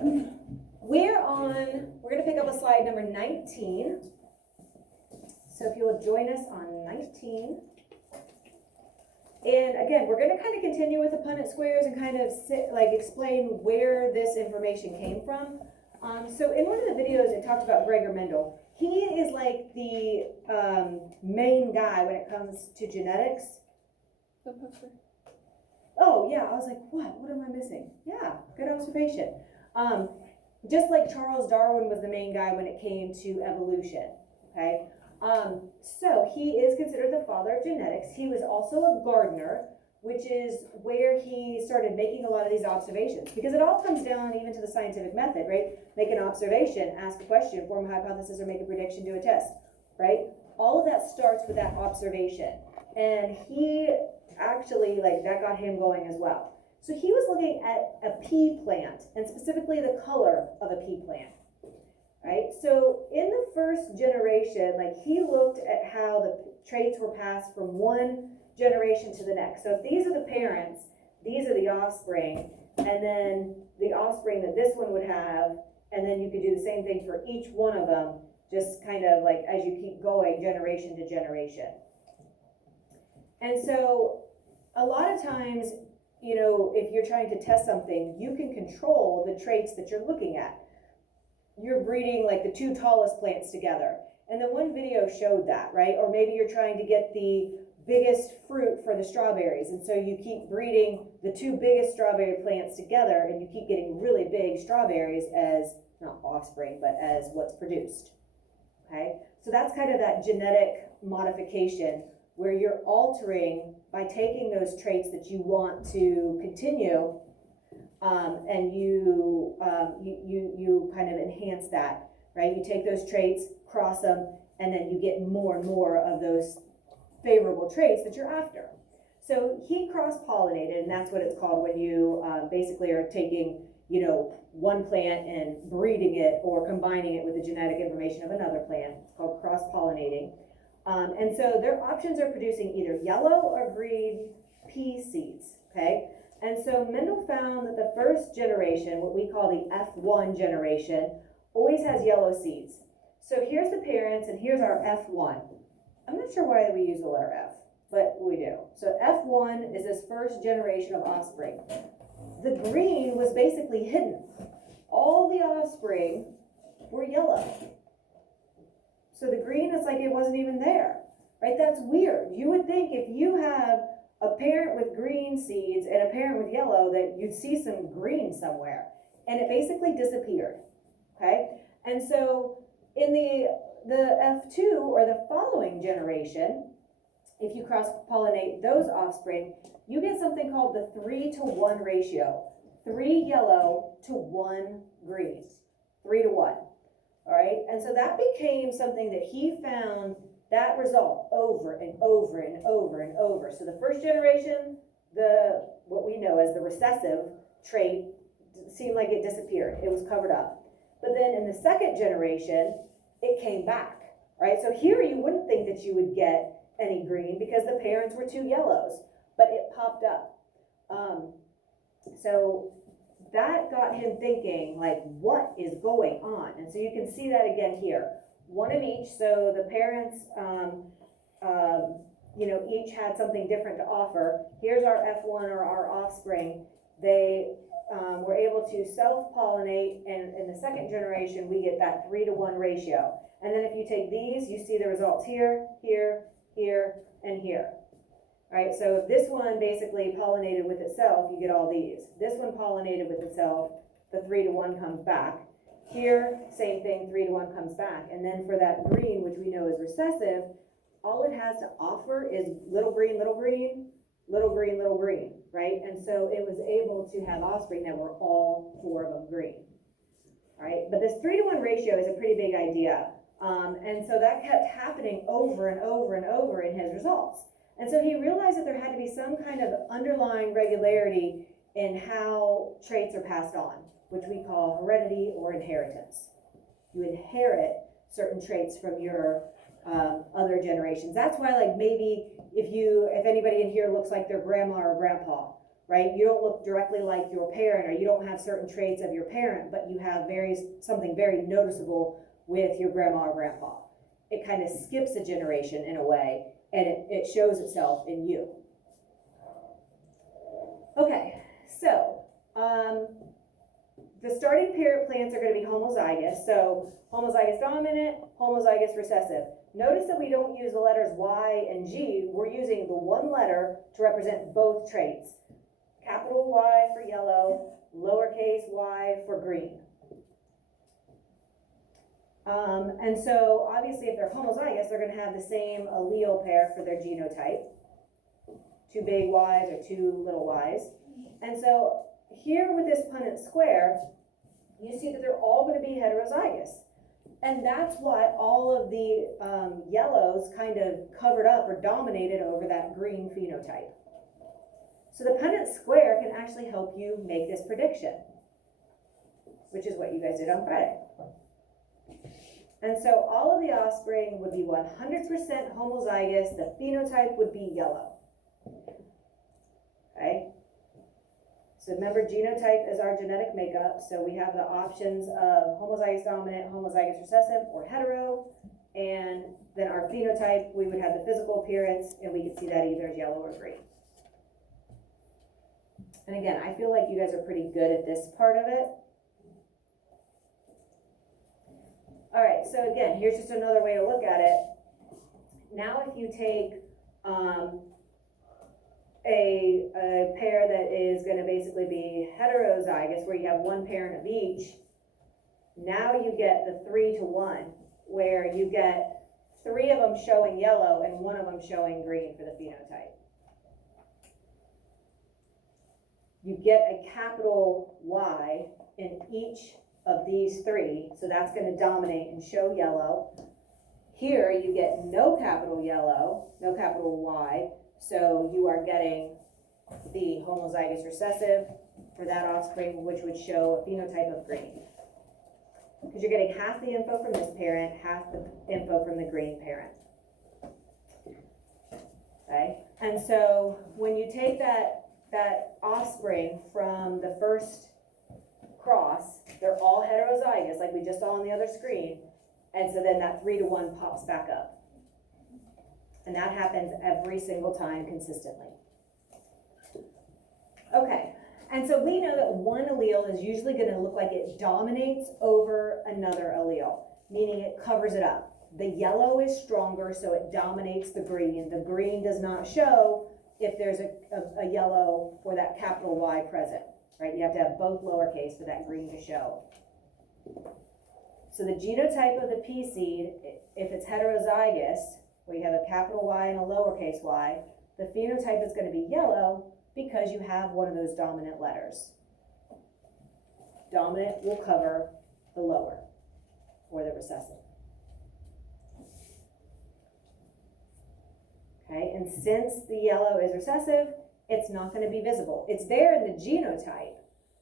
We're going to pick up a slide number 19. So if you will join us on 19. And again, we're going to kind of continue with the Punnett squares and kind of explain where this information came from. So in one of the videos, it talked about Gregor Mendel. He is like the main guy when it comes to genetics. Oh yeah, I was like, what am I missing? Yeah, good observation. Just like Charles Darwin was the main guy when it came to evolution, okay? So he is considered the father of genetics. He was also a gardener, which is where he started making a lot of these observations, because it all comes down even to the scientific method, right? Make an observation, ask a question, form a hypothesis, or make a prediction, do a test, right? All of that starts with that observation. And he actually, that got him going as well. So he was looking at a pea plant, and specifically the color of a pea plant, right? So in the first generation, he looked at how the traits were passed from one generation to the next. So if these are the parents, these are the offspring, and then the offspring that this one would have, and then you could do the same thing for each one of them, just kind of as you keep going generation to generation. And so a lot of times, if you're trying to test something, you can control the traits that you're looking at. You're breeding the two tallest plants together. And the one video showed that, right? Or maybe you're trying to get the biggest fruit for the strawberries. And so you keep breeding the two biggest strawberry plants together, and you keep getting really big strawberries as, not offspring, but as what's produced, okay? So that's kind of that genetic modification where you're altering by taking those traits that you want to continue, and you kind of enhance that, right? You take those traits, cross them, and then you get more and more of those favorable traits that you're after. So he cross-pollinated, and that's what it's called when you basically are taking, one plant and breeding it or combining it with the genetic information of another plant. It's called cross-pollinating. And so their options are producing either yellow or green pea seeds, okay? And so Mendel found that the first generation, what we call the F1 generation, always has yellow seeds. So here's the parents, and here's our F1. I'm not sure why we use the letter F, but we do. So F1 is this first generation of offspring. The green was basically hidden. All the offspring were yellow. So the green is it wasn't even there, right? That's weird. You would think if you have a parent with green seeds and a parent with yellow that you'd see some green somewhere, and it basically disappeared, okay? And so in the F2 or the following generation, if you cross-pollinate those offspring, you get something called the 3-to-1 ratio. 3 yellow to 1 green, 3 to 1. All right, and so that became something that he found that result over and over and over and over. So the first generation, what we know as the recessive trait seemed like it disappeared. It was covered up. But then in the second generation, it came back, right? So here you wouldn't think that you would get any green because the parents were 2 yellows, but it popped up. So that got him thinking, what is going on? And so you can see that again here. One of each, so the parents, each had something different to offer. Here's our F1 or our offspring. They were able to self-pollinate, and in the second generation, we get that 3-to-1 ratio. And then if you take these, you see the results here, here, here, and here. All right, so if this one basically pollinated with itself, you get all these. This one pollinated with itself, the 3-to-1 comes back. Here, same thing, 3-to-1 comes back. And then for that green, which we know is recessive, all it has to offer is little green, little green, little green, little green, right? And so it was able to have offspring that were all 4 of them green. All right, but this 3-to-1 ratio is a pretty big idea. And so that kept happening over and over and over in his results. And so he realized that there had to be some kind of underlying regularity in how traits are passed on, which we call heredity or inheritance. You inherit certain traits from your other generations. That's why maybe if anybody in here looks like their grandma or grandpa, right? You don't look directly like your parent, or you don't have certain traits of your parent, but you have something very noticeable with your grandma or grandpa. It kind of skips a generation in a way, and it shows itself in you. Okay, so the starting parent plants are going to be homozygous. So homozygous dominant, homozygous recessive. Notice that we don't use the letters Y and G. We're using the one letter to represent both traits. Capital Y for yellow, lowercase y for green. And so obviously if they're homozygous, they're going to have the same allele pair for their genotype. 2 big Y's or 2 little y's. And so here with this Punnett square, you see that they're all going to be heterozygous. And that's why all of the yellows kind of covered up or dominated over that green phenotype. So the Punnett square can actually help you make this prediction, which is what you guys did on Friday. And so all of the offspring would be 100% homozygous. The phenotype would be yellow. Okay? So remember, genotype is our genetic makeup. So we have the options of homozygous dominant, homozygous recessive, or hetero. And then our phenotype, we would have the physical appearance, and we could see that either as yellow or green. And again, I feel like you guys are pretty good at this part of it. All right, so again, here's just another way to look at it. Now if you take a pair that is going to basically be heterozygous, where you have one parent of each, now you get the 3-to-1, where you get 3 of them showing yellow and 1 of them showing green for the phenotype. You get a capital Y in each of these 3, so that's going to dominate and show yellow. Here you get no capital yellow, no capital Y, so you are getting the homozygous recessive for that offspring, which would show a phenotype of green. Because you're getting half the info from this parent, half the info from the green parent. Okay, and so when you take that offspring from the first cross, they're all heterozygous, like we just saw on the other screen, and so then that 3-to-1 pops back up. And that happens every single time consistently. Okay, and so we know that one allele is usually going to look like it dominates over another allele, meaning it covers it up. The yellow is stronger, so it dominates the green. The green does not show if there's a yellow for that capital Y present, right? You have to have both lowercase for that green to show. So the genotype of the pea seed, if it's heterozygous, where you have a capital Y and a lowercase y, the phenotype is going to be yellow because you have one of those dominant letters. Dominant will cover the lower, or the recessive. Okay, and since the yellow is recessive, it's not going to be visible. It's there in the genotype,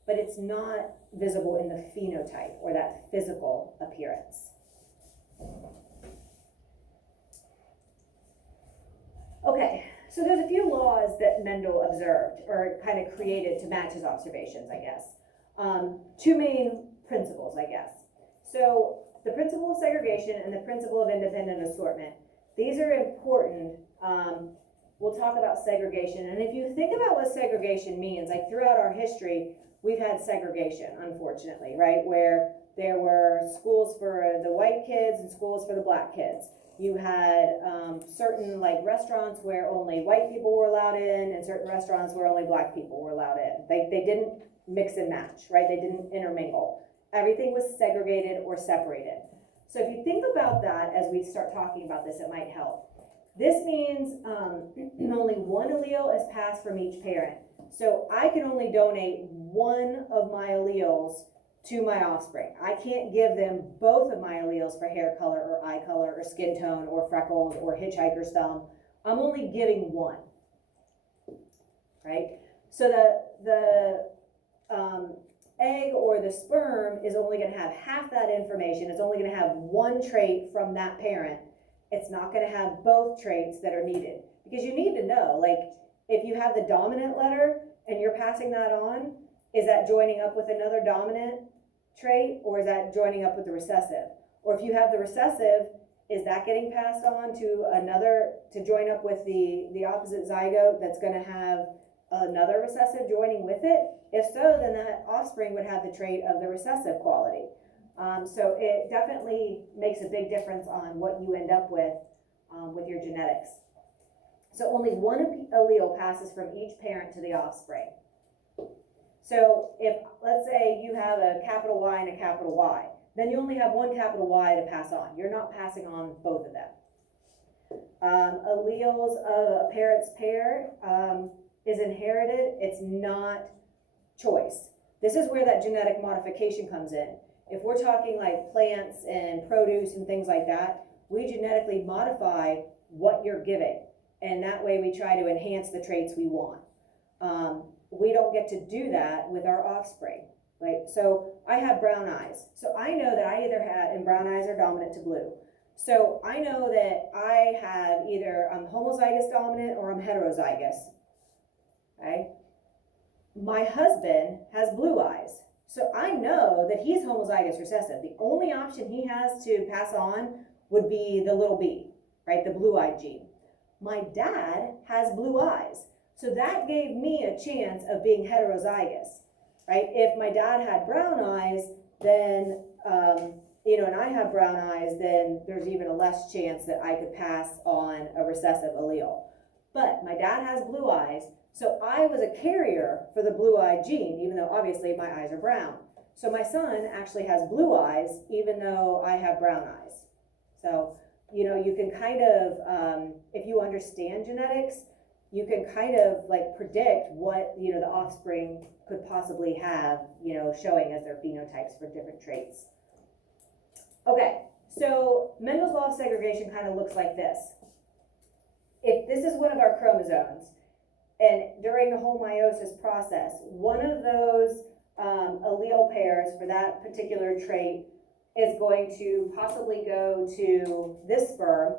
but it's not visible in the phenotype, or that physical appearance. Okay, so there's a few laws that Mendel observed, or kind of created to match his observations, I guess. 2 main principles, I guess. So the principle of segregation and the principle of independent assortment. These are important. We'll talk about segregation. And if you think about what segregation means, like throughout our history, we've had segregation, unfortunately, right? Where there were schools for the white kids and schools for the black kids. You had certain like restaurants where only white people were allowed in, and certain restaurants where only black people were allowed in. They didn't mix and match, right? They didn't intermingle. Everything was segregated or separated. So if you think about that as we start talking about this, it might help. This means only one allele is passed from each parent. So I can only donate one of my alleles to my offspring. I can't give them both of my alleles for hair color or eye color or skin tone or freckles or hitchhiker's thumb. I'm only giving one, right? So the egg or the sperm is only going to have half that information. It's only going to have one trait from that parent. It's not going to have both traits that are needed, because you need to know, like, if you have the dominant letter and you're passing that on, is that joining up with another dominant trait, or is that joining up with the recessive? Or if you have the recessive, is that getting passed on to another, to join up with the opposite zygote that's going to have another recessive joining with it? If so, then that offspring would have the trait of the recessive quality. So it definitely makes a big difference on what you end up with your genetics. So only one allele passes from each parent to the offspring. So if, let's say you have a capital Y and a capital Y, then you only have one capital Y to pass on. You're not passing on both of them. Alleles of a parent's pair is inherited. It's not choice. This is where that genetic modification comes in. If we're talking like plants and produce and things like that, we genetically modify what you're giving. And that way we try to enhance the traits we want. We don't get to do that with our offspring, right? So I have brown eyes. So I know that I either have, and brown eyes are dominant to blue. So I know that I have either I'm homozygous dominant or I'm heterozygous, okay? My husband has blue eyes. So I know that he's homozygous recessive. The only option he has to pass on would be the little b, right? The blue-eyed gene. My dad has blue eyes. So that gave me a chance of being heterozygous, right? If my dad had brown eyes, then, and I have brown eyes, then there's even a less chance that I could pass on a recessive allele. But my dad has blue eyes, so I was a carrier for the blue-eyed gene, even though obviously my eyes are brown. So my son actually has blue eyes, even though I have brown eyes. So, you can kind of, if you understand genetics, you can kind of like predict what, the offspring could possibly have, showing as their phenotypes for different traits. Okay, so Mendel's law of segregation kind of looks like this. If this is one of our chromosomes, and during the whole meiosis process, one of those allele pairs for that particular trait is going to possibly go to this sperm.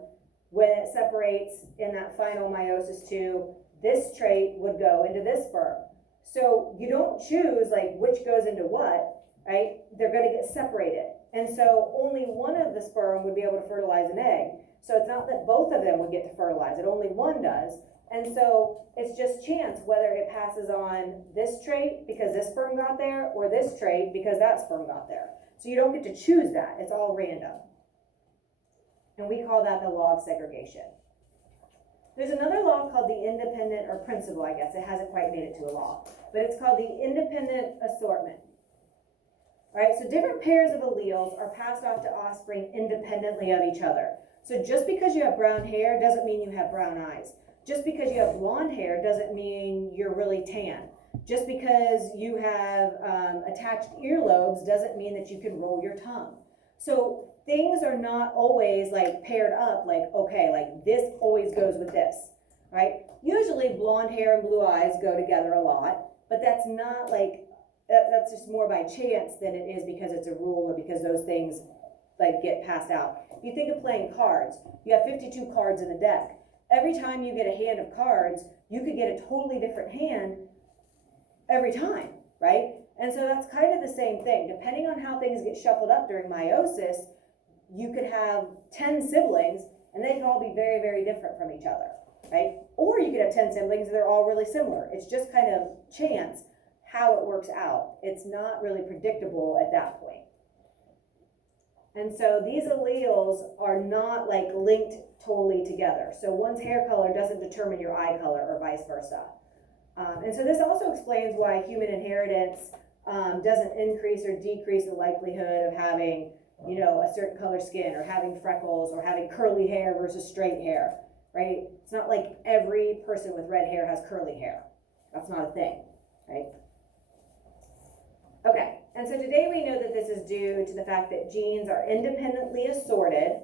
When it separates in that final meiosis tube, this trait would go into this sperm. So you don't choose like which goes into what, right? They're going to get separated. And so only one of the sperm would be able to fertilize an egg. So it's not that both of them would get to fertilize it, only one does. And so it's just chance whether it passes on this trait because this sperm got there, or this trait because that sperm got there. So you don't get to choose that. It's all random. And we call that the law of segregation. There's another law called the independent, or principle, I guess. It hasn't quite made it to a law. But it's called the independent assortment. All right, so different pairs of alleles are passed off to offspring independently of each other. So just because you have brown hair doesn't mean you have brown eyes. Just because you have blonde hair doesn't mean you're really tan. Just because you have attached earlobes doesn't mean that you can roll your tongue. So things are not always like paired up, like, okay, like this always goes with this, right? Usually blonde hair and blue eyes go together a lot, but that's not like, that's just more by chance than it is because it's a rule or because those things like get passed out. If you think of playing cards, you have 52 cards in the deck. Every time you get a hand of cards, you could get a totally different hand every time, right? And so that's kind of the same thing. Depending on how things get shuffled up during meiosis, you could have 10 siblings and they can all be very, very different from each other, right? Or you could have 10 siblings and they're all really similar. It's just kind of chance how it works out. It's not really predictable at that point. And so these alleles are not like linked totally together. So one's hair color doesn't determine your eye color or vice versa. And so this also explains why human inheritance doesn't increase or decrease the likelihood of having, a certain color skin or having freckles or having curly hair versus straight hair, right? It's not like every person with red hair has curly hair. That's not a thing, right? Okay, and so today we know that this is due to the fact that genes are independently assorted.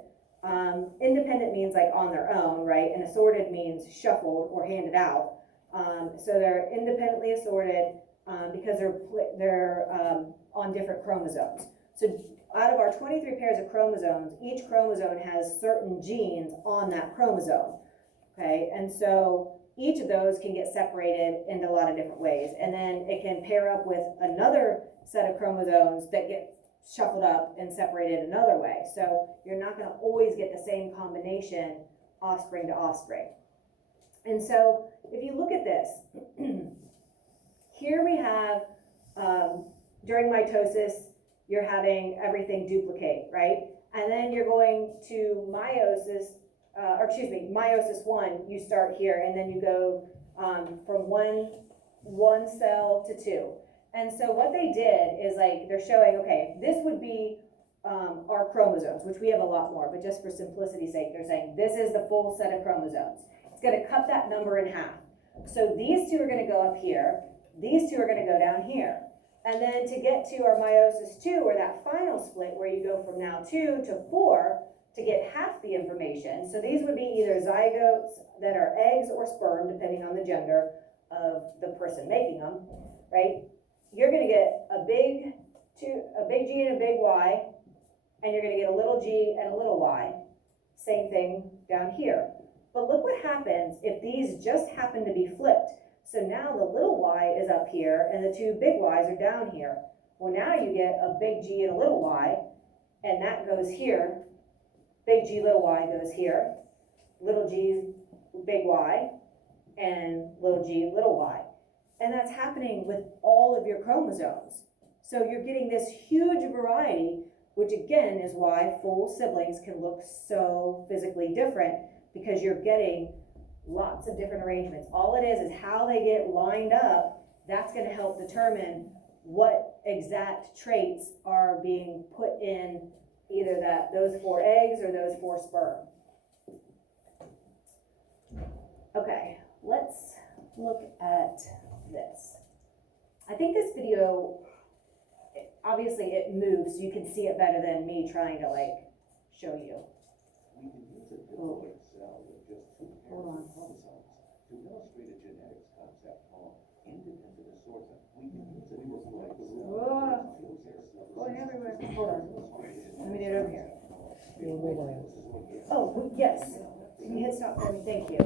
Independent means like on their own, right? And assorted means shuffled or handed out. So they're independently assorted because they're on different chromosomes. So out of our 23 pairs of chromosomes, each chromosome has certain genes on that chromosome, okay? And so each of those can get separated into a lot of different ways. And then it can pair up with another set of chromosomes that get shuffled up and separated another way. So you're not going to always get the same combination offspring to offspring. And so if you look at this, here we have, during mitosis, you're having everything duplicate, right? And then you're going to meiosis 1, you start here, and then you go from one cell to 2. And so what they did is, like, they're showing, okay, this would be our chromosomes, which we have a lot more, but just for simplicity's sake, they're saying this is the full set of chromosomes. It's going to cut that number in half. So these two are going to go up here, these two are going to go down here. And then to get to our meiosis 2, or that final split where you go from now 2 to 4, to get half the information. So these would be either zygotes that are eggs or sperm, depending on the gender of the person making them, right? You're going to get a big G and a big Y, and you're going to get a little g and a little y. Same thing down here. But look what happens if these just happen to be flipped. So now the little y is up here, and the two big y's are down here. Well, now you get a big G and a little y, and that goes here. Big G, little y goes here. Little g, big Y, and little g, little y. And that's happening with all of your chromosomes. So you're getting this huge variety, which again is why full siblings can look so physically different, because you're getting lots of different arrangements. All it is how they get lined up. That's going to help determine what exact traits are being put in either those 4 eggs or those 4 sperm. Okay, let's look at this. I think this video, obviously it moves, so you can see it better than me trying to like show you. We can use a duplicate cell with just 2 Hold on. chromosomes to illustrate a genetics concept called independent assortment. We can use a duplicate cell. Going everywhere. Hold on. Let me get it over here. You're way down. Oh, yes. Can you hit stop for me? Thank you.